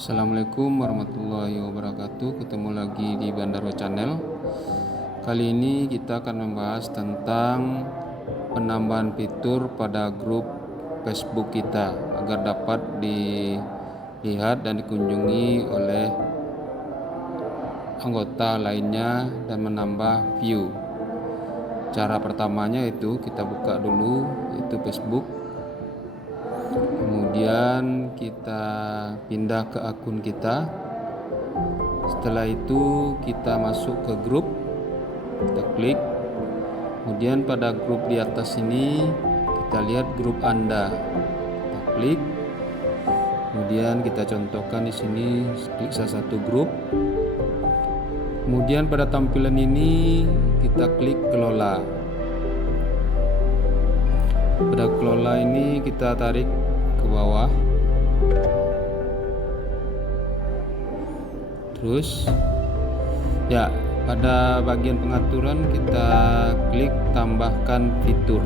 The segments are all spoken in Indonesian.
Assalamualaikum warahmatullahi wabarakatuh. Ketemu lagi di Bandaro Channel. Kali ini kita akan membahas tentang penambahan fitur pada grup Facebook kita agar dapat dilihat dan dikunjungi oleh anggota lainnya dan menambah view. Cara pertamanya itu kita buka dulu itu Facebook. Kemudian kita pindah ke akun kita. Setelah itu kita masuk ke grup, kita klik. Kemudian pada grup di atas ini kita lihat grup Anda, kita klik. Kemudian kita contohkan di sini, klik salah satu grup. Kemudian pada tampilan ini kita klik kelola. Pada kelola ini kita tarik ke bawah, terus ya pada bagian pengaturan kita klik tambahkan fitur.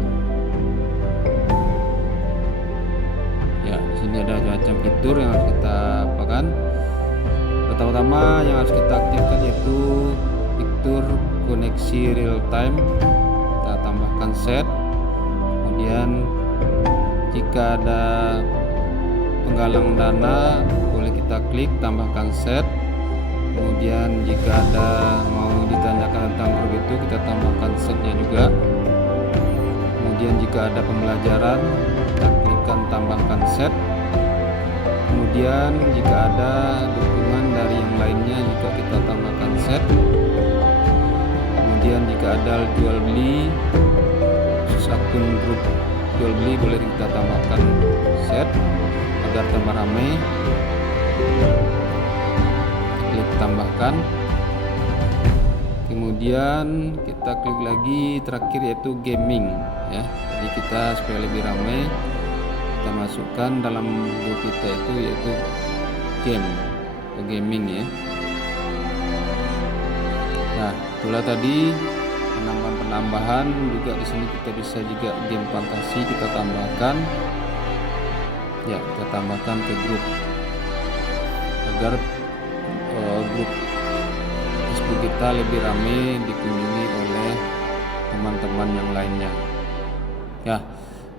Ya, sini ada macam fitur yang harus kita apakan. Pertama-tama yang harus kita aktifkan yaitu fitur koneksi real time. Kita tambahkan set. Kemudian jika ada penggalang dana boleh kita klik tambahkan set. Kemudian jika ada mau ditanyakan tentang grup itu kita tambahkan setnya juga. Kemudian jika ada pembelajaran kita klikkan tambahkan set. Kemudian jika ada dukungan dari yang lainnya juga kita tambahkan set. Kemudian jika ada jual beli khusus akun grup jual beli boleh kita tambahkan set agar tambah ramai. Klik tambahkan. Kemudian kita klik lagi terakhir yaitu gaming ya. Jadi kita supaya lebih ramai kita masukkan dalam grup kita itu yaitu game atau gaming ya. Nah, itulah tadi penambahan juga di sini kita bisa juga game fantasi kita tambahkan. Ya, kita tambahkan ke grup agar grup Facebook kita lebih ramai dikunjungi oleh teman-teman yang lainnya. Ya,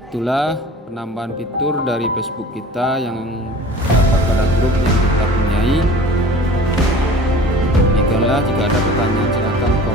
itulah penambahan fitur dari Facebook kita yang dapat pada grup yang kita punyai. Jika ada pertanyaan silakan komen.